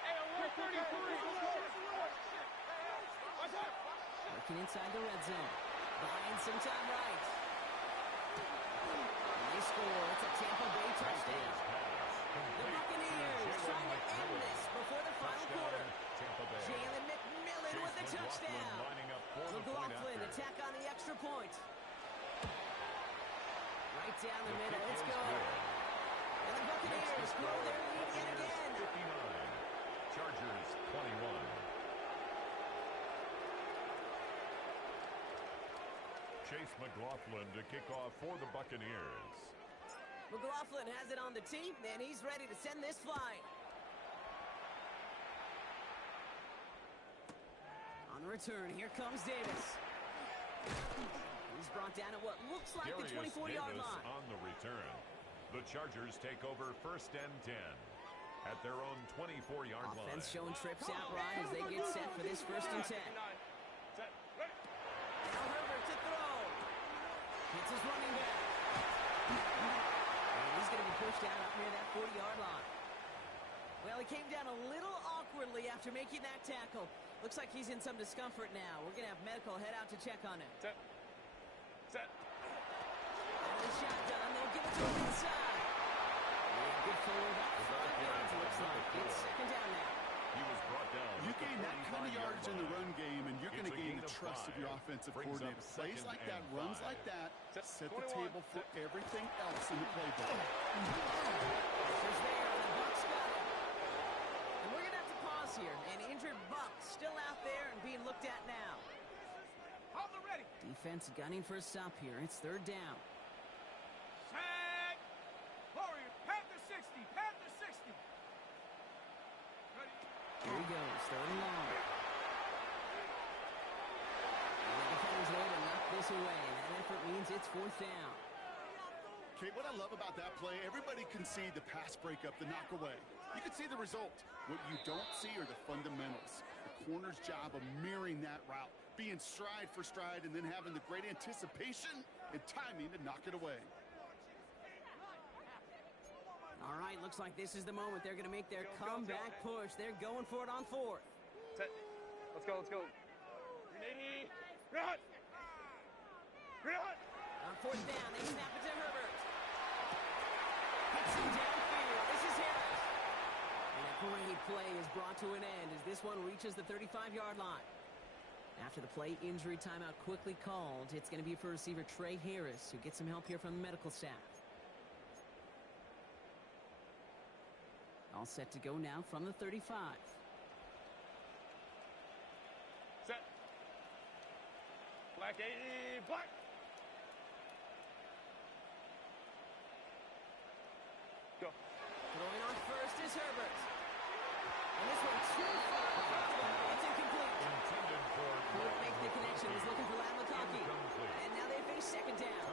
Hey, on 133. What's up? Working inside the red zone. Buying some time right. And they score. It's a Tampa Bay touchdown. The Buccaneers trying to end this before the final quarter. Tampa Bay. Jalen McMillan with the touchdown. Lining up for the point McLaughlin after. attack on the extra point. Right down the middle. kick It's is good. good. And the Buccaneers grow their lead yet again. 59. Chargers 21. Chase McLaughlin to kick off for the Buccaneers. McLaughlin has it on the tee, and he's ready to send this flying. On the return, here comes Davis. He's brought down at what looks like the Darius 24-yard Davis line. on the return. The Chargers take over 1st and 10 at their own 24-yard line. Offense showing trips out right as they get set for this 1st and 10. Set. Ready. Now Herbert to throw. Hits his running back. And he's going to be pushed out up near that 40-yard line. Well, he came down a little awkwardly after making that tackle. Looks like he's in some discomfort now. We're going to have medical head out to check on him. Set. Set. And the shotgun, they'll give it to him inside. And good forward about 5 yards, it looks like. It's 2nd down now. He was brought down. You at the gain that kind of 45-yard yardage in the line. run game, and you're going It's to a gain gain the of trust of your 5. offensive Brings up coordinator. Plays 2nd like that, and runs 5. like that, Set. set the 21. table for everything else in the playbook. Pressure's there, and the Bucs got it. And we're going to have to pause here. An injured Bucs still out there and being looked at now. Hold the ready. Defense gunning for a stop here. It's 3rd down. Set. Warrior. Panther 60. Panther 60. Ready. Here he goes, 3rd and long. And this away, and that effort means it's fourth down. Okay, what I love about that play, everybody can see the pass breakup, the knock away. You can see the result. What you don't see are the fundamentals. The corner's job of mirroring that route, being stride for stride, and then having the great anticipation and timing to knock it away. All right, looks like this is the moment they're going to make their comeback push. They're going for it on fourth. Set. Let's go, let's go. Ready? Run! Run! On fourth down, they snap it to Herbert. Hits him downfield. This is Harris. And a great play is brought to an end as this one reaches the 35-yard line. After the play, injury timeout quickly called. It's going to be for receiver Trey Harris, who gets some help here from the medical staff. All set to go now from the 35. Set. Black 80, black. Go. Throwing on first is Herbert. And this one too far. It's incomplete. Intended for Couldn't make the connection. Was looking for Lam McConkey. And now they face second down.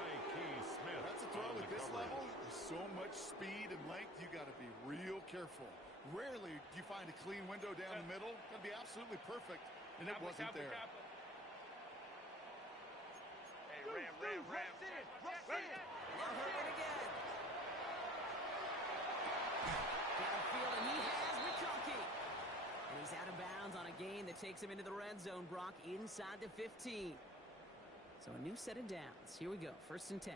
Smith. That's a throw on at the this coverage. level. With so much speed and length, you got to be real careful. Rarely do you find a clean window down the middle. Got to be absolutely perfect, and it wasn't there. Hey, Ram. Now Herbert again. Downfield, and he has McConkey. And he's out of bounds on a gain that takes him into the red zone, Brock, inside the 15. So a new set of downs. Here we go, 1st and 10.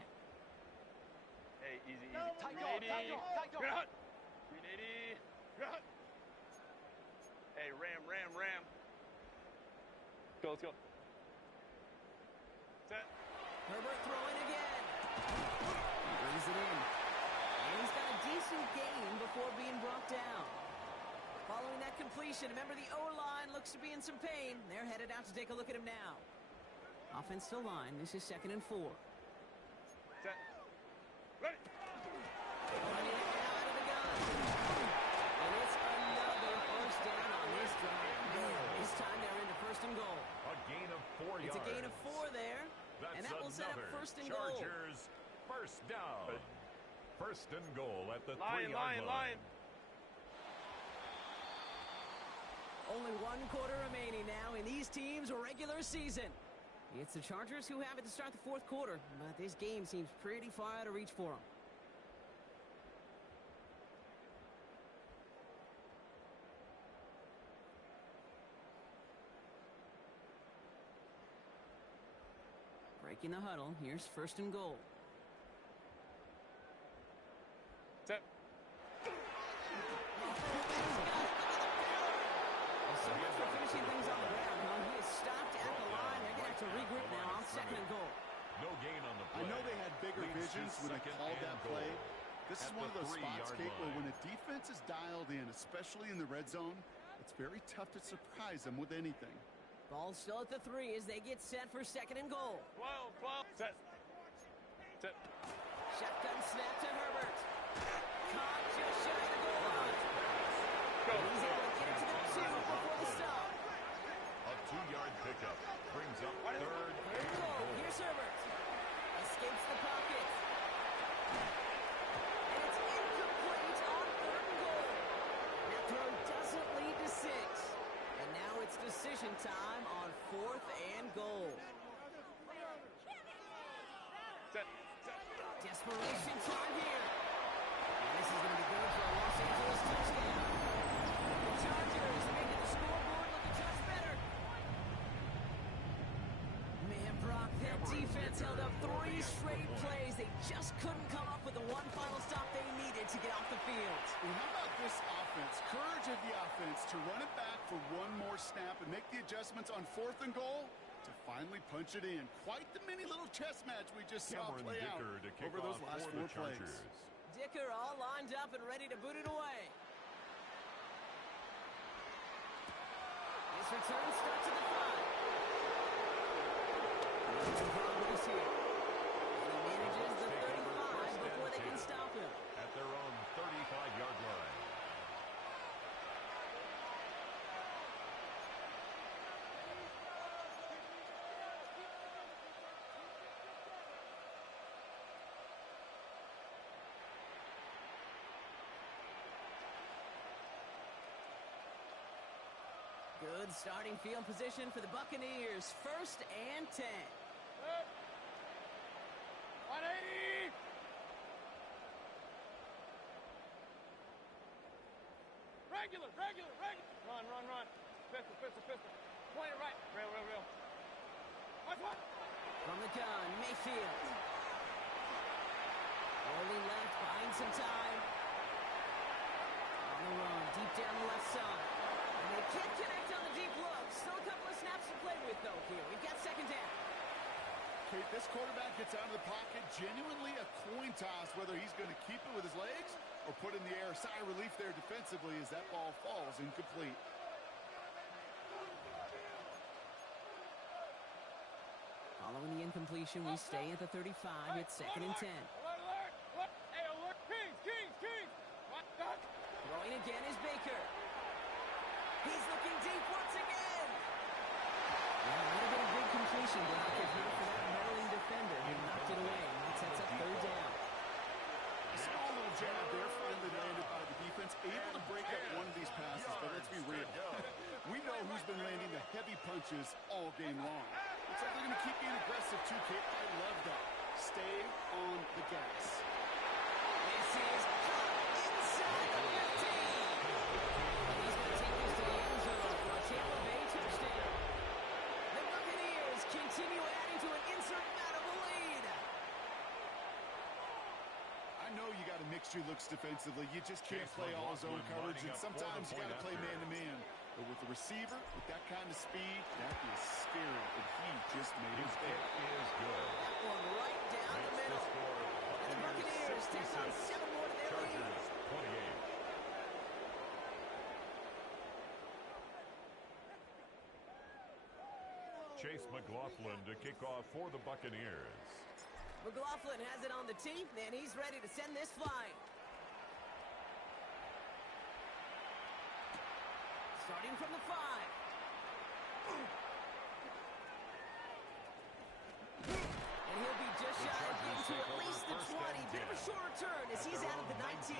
Hey, easy. Tight go. Run. 380. Run. Hey, Ram. Go, let's go. Set. Herbert throwing again. He brings it in. And he's got a decent gain before being brought down. Following that completion, remember the O-line looks to be in some pain. They're headed out to take a look at him now. Offense still line. This is 2nd and 4. Set. Ready. Running it out of the gun. And it's another first down on this drive. Man, this time they're into 1st and goal. A gain of 4 yards. It's a gain of 4 there. That's And that will set up another 1st and goal. Chargers first down. 1st and goal at the Line. 3-yard line. Only 1 quarter remaining now in these teams' regular season. It's the Chargers who have it to start the 4th quarter, but this game seems pretty far out of reach for them. Breaking the huddle, here's 1st and goal. Set. So much for finishing things on the ground, huh? He is stopped at the line. They're going to have to regroup now on 2nd and goal. No gain on the I play. know they had bigger Leads to visions when they 2nd called and that goal play. This is at one of the those spots, 3-yard Kate, where line. when a defense is dialed in, especially in the red zone, it's very tough to surprise them with anything. Ball still at the 3 as they get set for 2nd and goal. 12. Set. Shotgun snap to Herbert. Caught just shy of the goal line. Go. He's able to get it to the 2 before the stop. A 2-yard pickup brings up 3rd Third and and goal. goal. Here's Herbert. Escapes the pocket. And it's incomplete on 3rd and goal. That throw doesn't lead to 6. And now it's decision time on 4th and goal. Set. Desperation time here. And this is going to be good for a Los Angeles touchdown. The Chargers making the scoreboard look a touch better. Man, Brock, that defense held up 3 straight plays. They just couldn't come up with the one final stop they needed to get off the field. And how about this offense? Courage of the offense to run it back for one more snap and make the adjustments on 4th and goal to finally punch it in. Quite the mini little chess match we just saw Cameron play out Dicker to kick over those off last for 4 the plays. Chargers. Dicker all lined up and ready to boot it away. This return starts at the 5. Progress here. And he manages the 35 before they can stop him. At their own 35-yard line. Good starting field position for the Buccaneers. 1st and 10. 180. Regular. Run. Pistol. Point it right. Real. Watch. From the gun, Mayfield. Rolling left, buying some time. On the run, deep down the left side. And they can't connect on the deep look. Still a couple of snaps to play with, though, here. We've got 2nd down. Kate, this quarterback gets out of the pocket, genuinely a coin toss whether he's going to keep it with his legs or put in the air. Sigh of relief there defensively as that ball falls incomplete. Following the incompletion, we stay at the 35. It's 2nd and 10. Alert. Hey, alert. Kings. Throwing again is Baker. He's looking deep once again. Yeah, a little bit of big completion block if not for that Maryland defender who knocked it away. That sets up 3rd down. A small little jab there finally landed by the defense. Able to break up one of these passes, but let's be real. We know who's been landing the heavy punches all game long. Looks like they're going to keep being aggressive too, Kate. I love that. Stay on the gas. This is inside the 15. And he's going to take this to the end zone for a Tampa Bay touchdown. The Buccaneers continue adding to an insurmountable lead. I know you got to mix your looks defensively. You just can't play all zone coverage, and sometimes you got to play man-to-man. But with the receiver, with that kind of speed, that is scary, and he just made his pick. Is good. That one right down the middle. And the Buccaneers take on 7 more to their lead. Chargers, 28. Chase McLaughlin to kick off for the Buccaneers. McLaughlin has it on the tee, and he's ready to send this flying. Starting from the 5. And he'll be just shy of getting to at least the 20. Bit of a shorter turn as he's out of the 19.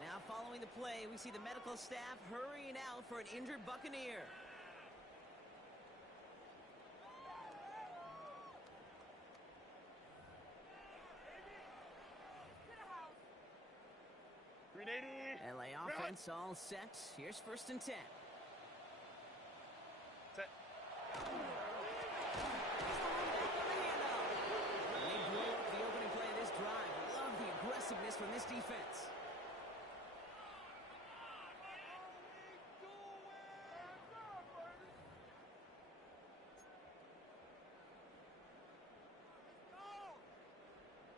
Now following the play, we see the medical staff hurrying out for an injured Buccaneer. LA offense all set. Here's 1st and 10. Set. They blew up the opening play of this drive. Love the aggressiveness from this defense.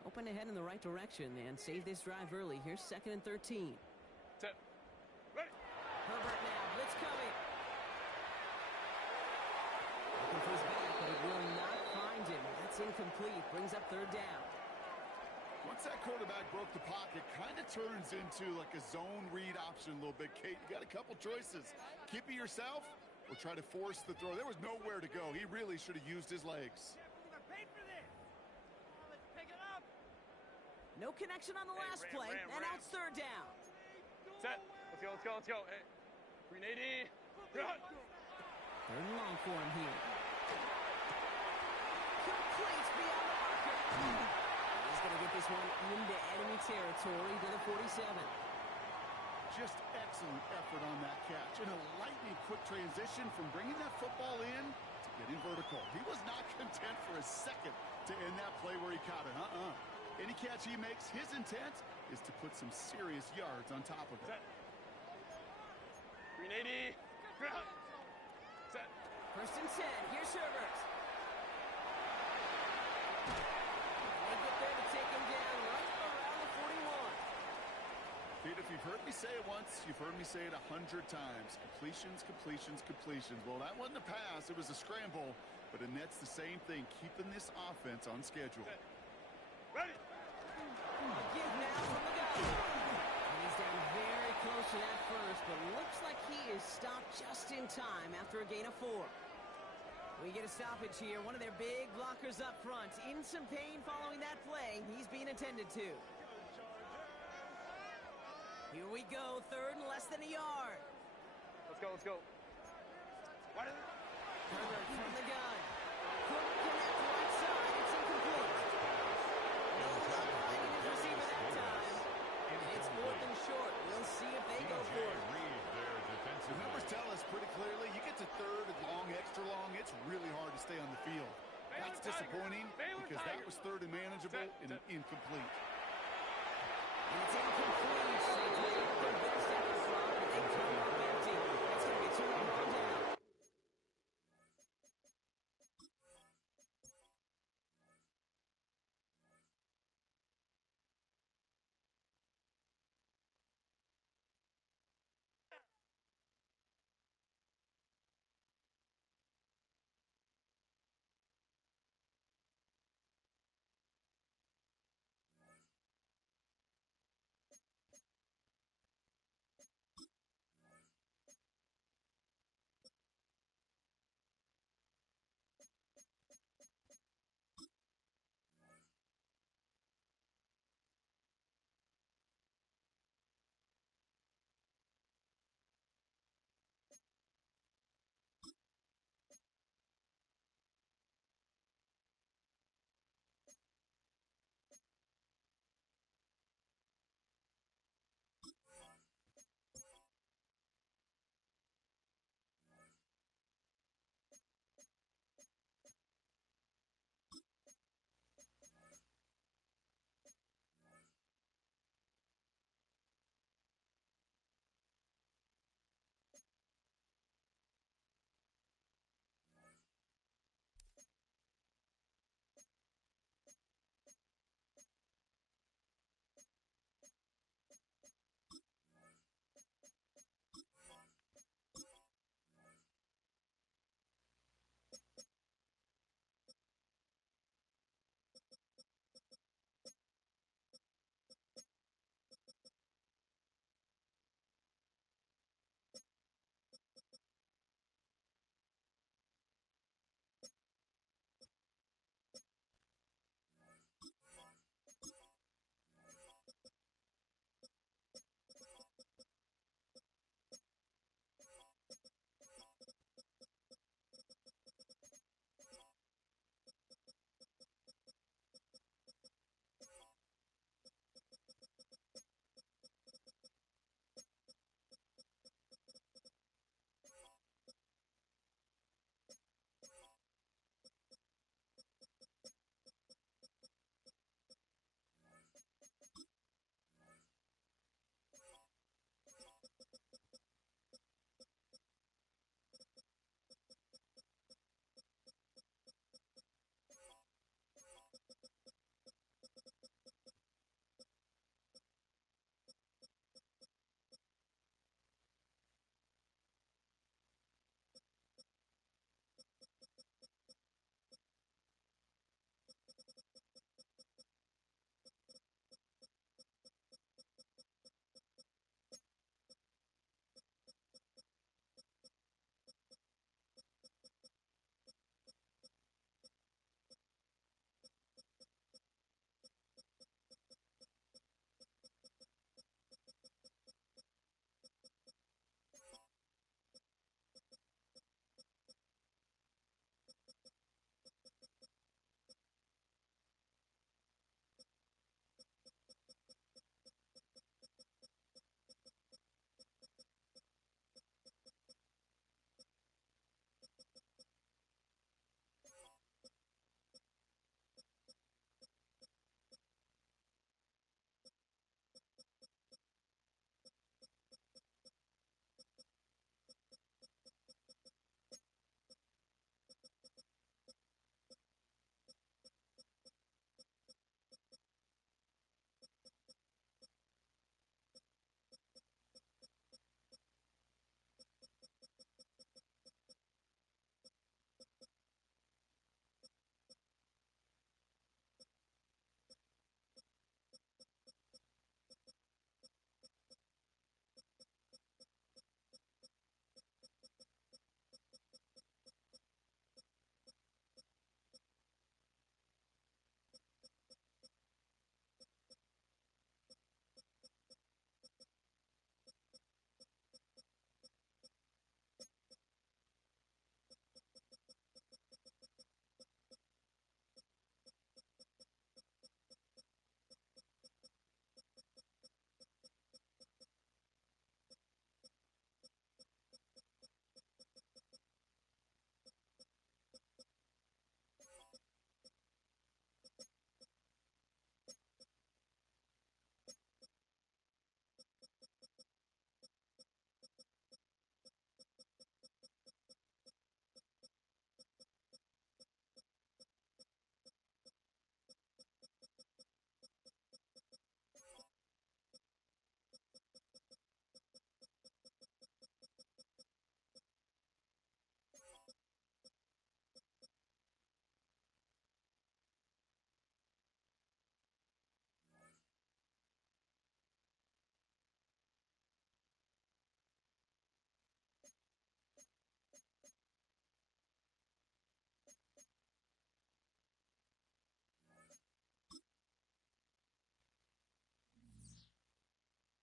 Open ahead in the right direction and save this drive early. Here's 2nd and 13. Set. Ready. Herbert now, blitz coming. Looking for his back, but it will not find him. That's incomplete. Brings up 3rd down. Once that quarterback broke the pocket, kind of turns into like a zone read option a little bit. Kate, you got a couple choices. Keep it yourself or try to force the throw. There was nowhere to go. He really should have used his legs. No connection on the last play, and now it's 3rd down. Set. Let's go. Hey. 380. Run. 3rd and long for him here. Complete beyond the marker. He's going to get this one into enemy territory to the 47. Just excellent effort on that catch. And a lightning quick transition from bringing that football in to getting vertical. He was not content for a second to end that play where he caught it. Any catch he makes, his intent is to put some serious yards on top of it. Set. 380. Run. Set. 1st and 10. Here's Herbert. They get there to take him down right around the 41. Pete, if you've heard me say it once, you've heard me say it 100 times. Completions. Well, that wasn't a pass. It was a scramble. But Annette's the same thing, keeping this offense on schedule. Set. Ready. Give now from the gun. And he's down very close to that first, but looks like he is stopped just in time after a gain of 4. We get a stoppage here. One of their big blockers up front. In some pain following that play. He's being attended to. Here we go. 3rd and less than a yard. Let's go. Herbert from the gun. Cook connect right side. It's incomplete. No luck finding his receiver that time. And it's 4th and short. We'll see if they go for it. The numbers tell us pretty clearly, you get to 3rd and long, extra long, it's really hard to stay on the field. That's disappointing because that was 3rd and manageable and an incomplete. And it's incomplete. So they get their best effort from, but they come up empty. That's going to be 2 more on